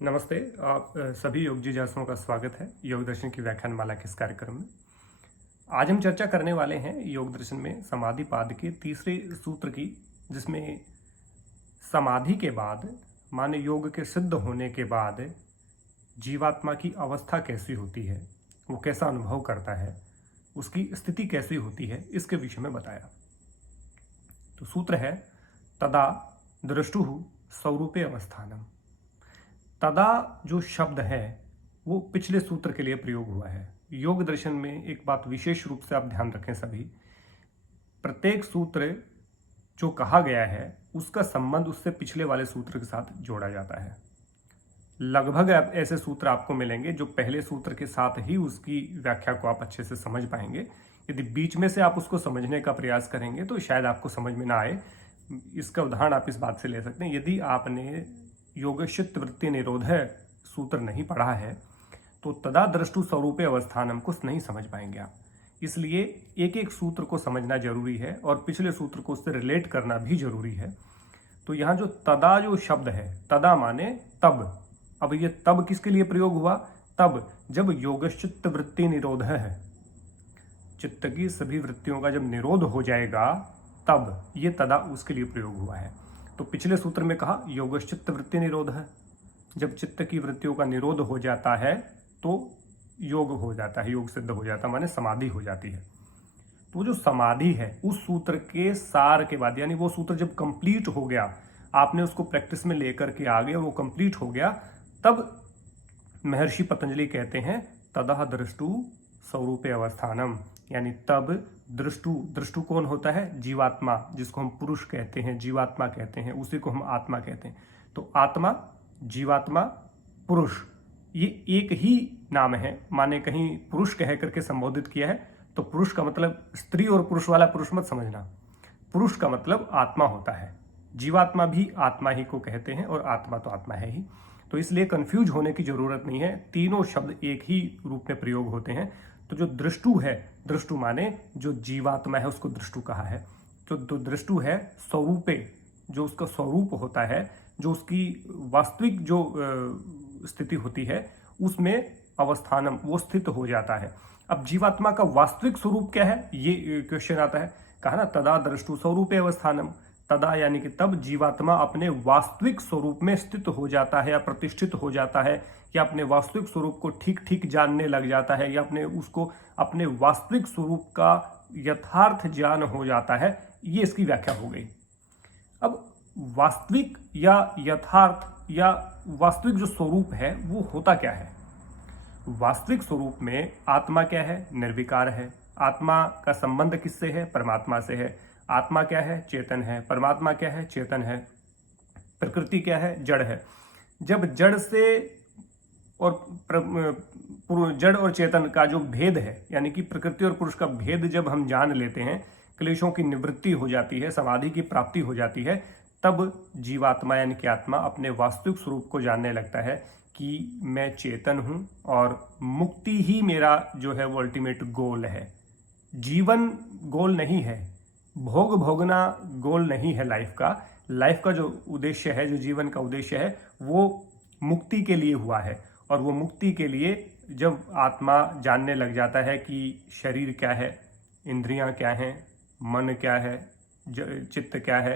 नमस्ते। आप सभी योग जिज्ञासुओं का स्वागत है योग दर्शन की व्याख्यान माला के इस कार्यक्रम में। आज हम चर्चा करने वाले हैं योग दर्शन में समाधि पाद के तीसरे सूत्र की, जिसमें समाधि के बाद माने योग के सिद्ध होने के बाद जीवात्मा की अवस्था कैसी होती है, वो कैसा अनुभव करता है, उसकी स्थिति कैसी होती है, इसके विषय में बताया। तो सूत्र है तदा दृष्टुः स्वरूपे अवस्थानम। तदा जो शब्द है वो पिछले सूत्र के लिए प्रयोग हुआ है। योग दर्शन में एक बात विशेष रूप से आप ध्यान रखें सभी, प्रत्येक सूत्र जो कहा गया है उसका संबंध उससे पिछले वाले सूत्र के साथ जोड़ा जाता है। लगभग ऐसे सूत्र आपको मिलेंगे जो पहले सूत्र के साथ ही उसकी व्याख्या को आप अच्छे से समझ पाएंगे। यदि बीच में से आप उसको समझने का प्रयास करेंगे तो शायद आपको समझ में ना आए। इसका उदाहरण आप इस बात से ले सकते हैं, यदि आपने योगश्चित्त वृत्ति निरोध सूत्र नहीं पढ़ा है तो तदा दृष्टु स्वरूपे अवस्थानम को नहीं समझ पाएंगे आप। इसलिए एक एक सूत्र को समझना जरूरी है और पिछले सूत्र को उससे रिलेट करना भी जरूरी है। तो यहाँ जो तदा जो शब्द है, तदा माने तब। अब ये तब किसके लिए प्रयोग हुआ? तब जब योगश्चित्त वृत्ति निरोध है, चित्त की सभी वृत्तियों का जब निरोध हो जाएगा तब ये तदा उसके लिए प्रयोग हुआ है। तो पिछले सूत्र में कहा योगश्चित्त वृत्ति निरोध है, जब चित्त की वृत्तियों का निरोध हो जाता है तो योग हो जाता है, योग सिद्ध हो जाता है, माने समाधि हो जाती है। तो जो समाधि है उस सूत्र के सार के बाद, यानी वो सूत्र जब कंप्लीट हो गया, आपने उसको प्रैक्टिस में लेकर के आ गए, वो कंप्लीट हो गया, तब महर्षि पतंजलि कहते हैं तदा दृष्टु स्वरूपे अवस्थानम, यानी तब दृष्टु। दृष्टु कौन होता है? जीवात्मा, जिसको हम पुरुष कहते हैं, जीवात्मा कहते हैं, उसी को हम आत्मा कहते हैं। तो आत्मा, जीवात्मा, पुरुष, ये एक ही नाम है। माने कहीं पुरुष कह करके संबोधित किया है तो पुरुष का मतलब स्त्री और पुरुष वाला पुरुष मत समझना, पुरुष का मतलब आत्मा होता है। जीवात्मा भी आत्मा ही को कहते हैं और आत्मा तो आत्मा है ही। तो इसलिए कंफ्यूज होने की जरूरत नहीं है, तीनों शब्द एक ही रूप में प्रयोग होते हैं। तो जो दृष्टु है, दृष्टु माने जो जीवात्मा है उसको दृष्टु कहा है। तो दृष्टु है स्वरूपे, जो उसका स्वरूप होता है, जो उसकी वास्तविक जो स्थिति होती है उसमें अवस्थानम, वो स्थित हो जाता है। अब जीवात्मा का वास्तविक स्वरूप क्या है, ये क्वेश्चन आता है। कहा ना तदा दृष्टु स्वरूपे अवस्थानम, तदा यानी कि तब जीवात्मा अपने वास्तविक स्वरूप में स्थित हो जाता है या प्रतिष्ठित हो जाता है, या अपने वास्तविक स्वरूप को ठीक ठीक जानने लग जाता है, या अपने वास्तविक स्वरूप का यथार्थ ज्ञान हो जाता है। ये इसकी व्याख्या हो गई। अब वास्तविक या यथार्थ या वास्तविक जो स्वरूप है वो होता क्या है? वास्तविक स्वरूप में आत्मा क्या है? निर्विकार है। आत्मा का संबंध किससे है? परमात्मा से है। आत्मा क्या है? चेतन है। परमात्मा क्या है? चेतन है। प्रकृति क्या है? जड़ है। जब जड़ से और जड़ और चेतन का जो भेद है, यानी कि प्रकृति और पुरुष का भेद जब हम जान लेते हैं, क्लेशों की निवृत्ति हो जाती है, समाधि की प्राप्ति हो जाती है, तब जीवात्मा यानी कि आत्मा अपने वास्तविक स्वरूप को जानने लगता है कि मैं चेतन हूं और मुक्ति ही मेरा जो है वो अल्टीमेट गोल है। जीवन गोल नहीं है, भोग भोगना गोल नहीं है लाइफ का जो उद्देश्य है, जो जीवन का उद्देश्य है, वो मुक्ति के लिए हुआ है। और वो मुक्ति के लिए जब आत्मा जानने लग जाता है कि शरीर क्या है, इंद्रियां क्या हैं, मन क्या है, चित्त क्या है,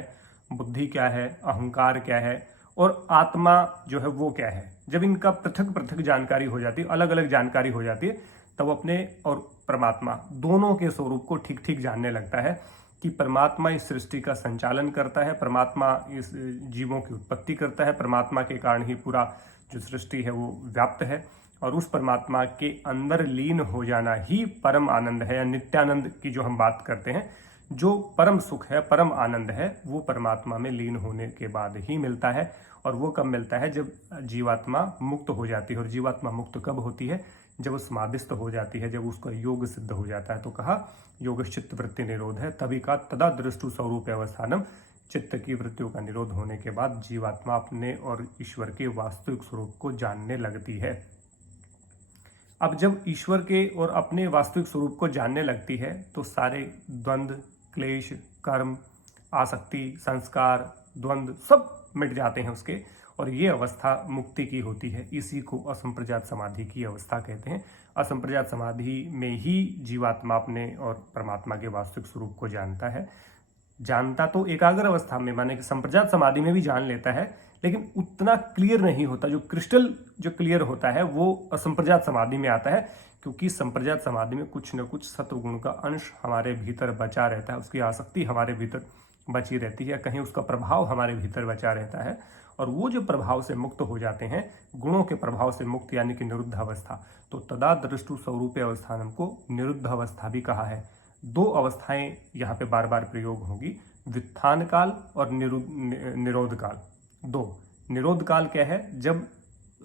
बुद्धि क्या है, अहंकार क्या है और आत्मा जो है वो क्या है, जब इनका पृथक पृथक जानकारी हो जाती है, अलग अलग जानकारी हो जाती है, तब अपने और परमात्मा दोनों के स्वरूप को ठीक ठीक जानने लगता है कि परमात्मा इस सृष्टि का संचालन करता है, परमात्मा इस जीवों की उत्पत्ति करता है, परमात्मा के कारण ही पूरा जो सृष्टि है वो व्याप्त है, और उस परमात्मा के अंदर लीन हो जाना ही परम आनंद है, या नित्यानंद की जो हम बात करते हैं, जो परम सुख है, परम आनंद है, वो परमात्मा में लीन होने के बाद ही मिलता है। और वो कब मिलता है? जब जीवात्मा मुक्त हो जाती है। और जीवात्मा मुक्त कब होती है? जब वो समाधिस्थ हो जाती है, जब उसका योग सिद्ध हो जाता है। तो कहा योगश्चित्त वृत्ति निरोध है, तभी का तदा दृष्टु स्वरूप अवस्थानम, चित्त की वृत्तियों का निरोध होने के बाद जीवात्मा अपने और ईश्वर के वास्तविक स्वरूप को जानने लगती है। अब जब ईश्वर के और अपने वास्तविक स्वरूप को जानने लगती है तो सारे द्वंद्व, क्लेश, कर्म, आसक्ति, संस्कार, द्वंद्व सब मिट जाते हैं उसके, और ये अवस्था मुक्ति की होती है। इसी को असंप्रजात समाधि की अवस्था कहते हैं। असंप्रजात समाधि में ही जीवात्मा अपने और परमात्मा के वास्तविक स्वरूप को जानता है। जानता तो एकाग्र अवस्था में, माने कि संप्रजात समाधि में भी जान लेता है, लेकिन उतना क्लियर नहीं होता। जो क्रिस्टल जो क्लियर होता है वो असंप्रजात समाधि में आता है, क्योंकि संप्रजात समाधि में कुछ न कुछ सत्वगुण का अंश हमारे भीतर बचा रहता है, उसकी आसक्ति हमारे भीतर बची रहती है, कहीं उसका प्रभाव हमारे भीतर बचा रहता है। और वो जो प्रभाव से मुक्त हो जाते हैं, गुणों के प्रभाव से मुक्त, यानी कि निरुद्ध अवस्था, तो तदा दृष्टु स्वरूप अवस्थानम को निरुद्ध अवस्था भी कहा है। दो अवस्थाएं यहाँ पे बार बार प्रयोग होगी, व्युत्थान काल और निरोध काल। दो, निरोध काल क्या है? जब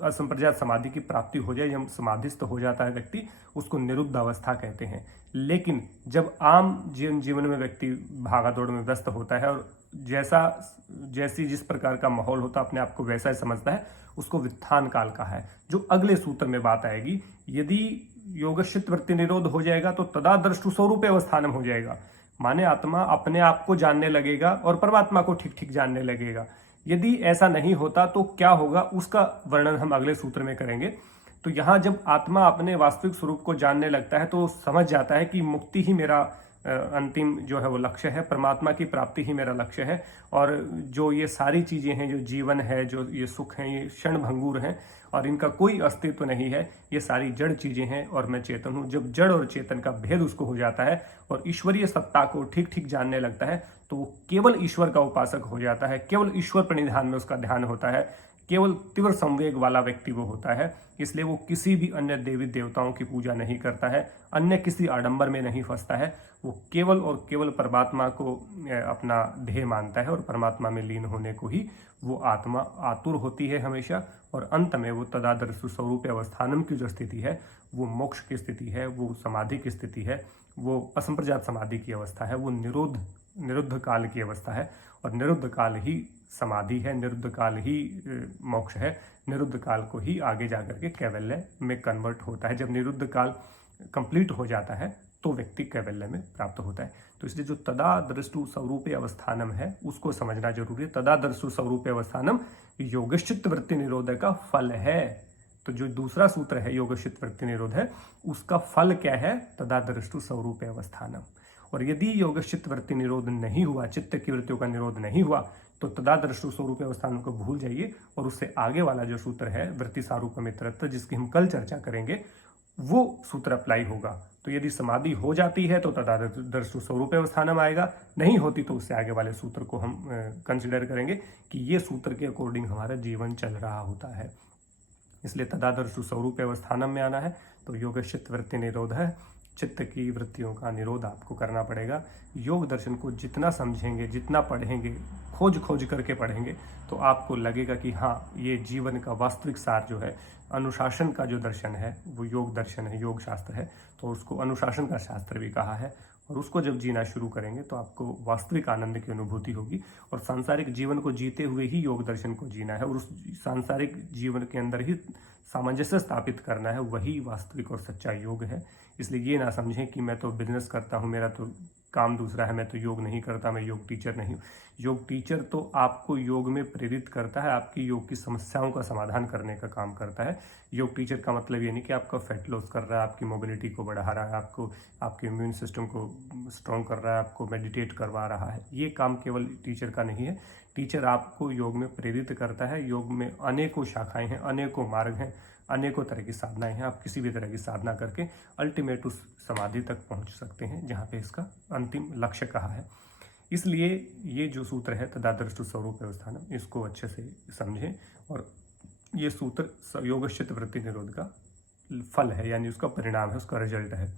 असंप्रजात समाधि की प्राप्ति हो जाए, जब समाधिस्थ हो जाता है व्यक्ति, उसको निरुद्ध अवस्था कहते हैं। लेकिन जब आम जीवन में व्यक्ति भागा दौड़ में व्यस्त होता है और जैसी जिस प्रकार का माहौल होता है अपने आप को वैसा ही समझता है, उसको व्युत्थान काल कहा है, जो अगले सूत्र में बात आएगी। यदि योगश्चित वृत्ति निरोध हो जाएगा तो तदा दृष्टु स्वरूप अवस्थानम हो जाएगा, माने आत्मा अपने आप को जानने लगेगा और परमात्मा को ठीक ठीक जानने लगेगा। यदि ऐसा नहीं होता तो क्या होगा, उसका वर्णन हम अगले सूत्र में करेंगे। तो यहाँ जब आत्मा अपने वास्तविक स्वरूप को जानने लगता है तो समझ जाता है कि मुक्ति ही मेरा अंतिम जो है वो लक्ष्य है, परमात्मा की प्राप्ति ही मेरा लक्ष्य है, और जो ये सारी चीजें हैं, जो जीवन है, जो ये सुख हैं, ये क्षण भंगुर हैं और इनका कोई अस्तित्व नहीं है, ये सारी जड़ चीजें हैं और मैं चेतन हूँ। जब जड़ और चेतन का भेद उसको हो जाता है और ईश्वरीय सत्ता को ठीक ठीक जानने लगता है, तो वो केवल ईश्वर का उपासक हो जाता है, केवल ईश्वर प्रणिधान में उसका ध्यान होता है, केवल तीव्र संवेग वाला व्यक्ति वो होता है। इसलिए वो किसी भी अन्य देवी देवताओं की पूजा नहीं करता है, अन्य किसी आडंबर में नहीं फंसता है। वो केवल और केवल परमात्मा को अपना ध्येय मानता है और परमात्मा में लीन होने को ही वो आत्मा आतुर होती है हमेशा। और अंत में वो तदादृष्टु स्वरूप अवस्थानम की जो स्थिति है, वो मोक्ष की स्थिति है, वो समाधि की स्थिति है, वो असंप्रजात समाधि की अवस्था है, वो निरुद्ध काल की अवस्था है। और निरुद्ध काल ही समाधि है, निरुद्ध काल ही मोक्ष है, निरुद्ध काल को ही आगे जाकर के कैवल्य में कन्वर्ट होता है। जब निरुद्ध काल कंप्लीट हो जाता है तो व्यक्ति कैवल्य में प्राप्त होता है। तो इसलिए जो तदा दृष्टु स्वरूप अवस्थानम है उसको समझना जरूरी है। तदा दृष्टु स्वरूप अवस्थानम योगश्चित वृत्ति निरोध का फल है। तो जो दूसरा सूत्र है योगश्चित वृत्ति निरोध है, उसका फल क्या है? तदा दृष्टु स्वरूप अवस्थानम। और यदि योगश्चित वृत्ति निरोध नहीं हुआ, चित्त की वृत्तियों का निरोध नहीं हुआ, तो तदा दृष्टु स्वरूप अवस्थान को भूल जाइए और उससे आगे वाला जो सूत्र है वृत्ति सारूप मित्रत्व, जिसकी हम कल चर्चा करेंगे, वो सूत्र अप्लाई होगा। तो यदि समाधि हो जाती है तो तदा दृष्टु स्वरूप अवस्थानम आएगा, नहीं होती तो उससे आगे वाले सूत्र को हम कंसिडर करेंगे कि ये सूत्र के अकॉर्डिंग हमारा जीवन चल रहा होता है। इसलिए तदा दृष्टु स्वरूप अवस्थानम में आना है तो योगश्चित वृत्ति निरोध है, चित्त की वृत्तियों का निरोध आपको करना पड़ेगा। योग दर्शन को जितना समझेंगे, जितना पढ़ेंगे, खोज करके पढ़ेंगे, तो आपको लगेगा कि हाँ, ये जीवन का वास्तविक सार जो है, अनुशासन का जो दर्शन है वो योग दर्शन है, योग शास्त्र है। तो उसको अनुशासन का शास्त्र भी कहा है। और उसको जब जीना शुरू करेंगे तो आपको वास्तविक आनंद की अनुभूति होगी। और सांसारिक जीवन को जीते हुए ही योग दर्शन को जीना है और उस सांसारिक जीवन के अंदर ही सामंजस्य स्थापित करना है, वही वास्तविक और सच्चा योग है। इसलिए ये ना समझें कि मैं तो बिजनेस करता हूँ, मेरा तो काम दूसरा है, मैं तो योग नहीं करता, मैं योग टीचर नहीं हूँ। योग टीचर तो आपको योग में प्रेरित करता है, आपकी योग की समस्याओं का समाधान करने का काम करता है। योग टीचर का मतलब ये नहीं कि आपका फैट लॉस कर रहा है, आपकी मोबिलिटी को बढ़ा रहा है, आपको आपके इम्यून सिस्टम को स्ट्रॉन्ग कर रहा है, आपको मेडिटेट करवा रहा है। ये काम केवल टीचर का नहीं है। टीचर आपको योग में प्रेरित करता है। योग में अनेकों शाखाएं हैं, अनेकों मार्ग हैं, अनेकों तरह की साधनाएं हैं। आप किसी भी तरह की साधना करके अल्टीमेट उस समाधि तक पहुंच सकते हैं जहां पे इसका अंतिम लक्ष्य कहा है। इसलिए ये जो सूत्र है तदा दृष्टु स्वरूप अवस्थानम, इसको अच्छे से समझें। और ये सूत्र योगश्चित वृत्ति निरोध का फल है, यानी उसका परिणाम है, उसका रिजल्ट है।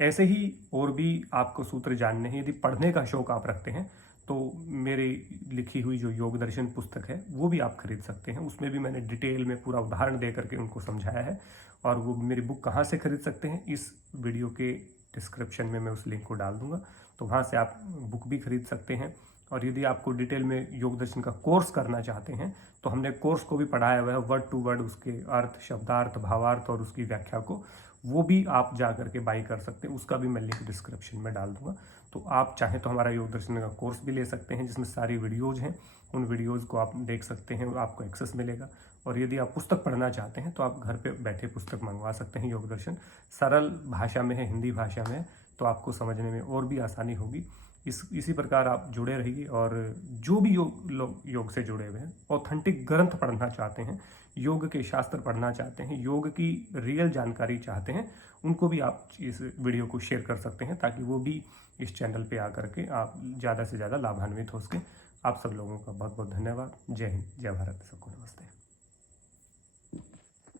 ऐसे ही और भी आपको सूत्र जानने हैं। यदि पढ़ने का शौक आप रखते हैं तो मेरी लिखी हुई जो योग दर्शन पुस्तक है वो भी आप खरीद सकते हैं। उसमें भी मैंने डिटेल में पूरा उदाहरण दे करके उनको समझाया है। और वो मेरी बुक कहाँ से खरीद सकते हैं, इस वीडियो के डिस्क्रिप्शन में मैं उस लिंक को डाल दूंगा, तो वहाँ से आप बुक भी खरीद सकते हैं। और यदि आपको डिटेल में योग दर्शन का कोर्स करना चाहते हैं तो हमने कोर्स को भी पढ़ाया हुआ है, वर्ड टू वर्ड, उसके अर्थ, शब्दार्थ, भावार्थ और उसकी व्याख्या को, वो भी आप जा करके बाई कर सकते हैं। उसका भी मैं लिंक डिस्क्रिप्शन में डाल दूंगा। तो आप चाहें तो हमारा योग दर्शन का कोर्स भी ले सकते हैं, जिसमें सारी वीडियोज हैं उन वीडियोज़ को आप देख सकते हैं, आपको एक्सेस मिलेगा। और यदि आप पुस्तक पढ़ना चाहते हैं तो आप घर पे बैठे पुस्तक मंगवा सकते हैं। योग दर्शन सरल भाषा में है, हिंदी भाषा में है, तो आपको समझने में और भी आसानी होगी। इसी प्रकार आप जुड़े रहिए। और जो भी लोग योग से जुड़े हुए हैं, ऑथेंटिक ग्रंथ पढ़ना चाहते हैं, योग के शास्त्र पढ़ना चाहते हैं, योग की रियल जानकारी चाहते हैं, उनको भी आप इस वीडियो को शेयर कर सकते हैं, ताकि वो भी इस चैनल पे आकर के आप ज़्यादा से ज़्यादा लाभान्वित हो सकें। आप सब लोगों का बहुत बहुत धन्यवाद। जय हिंद, जय भारत, सबको नमस्ते।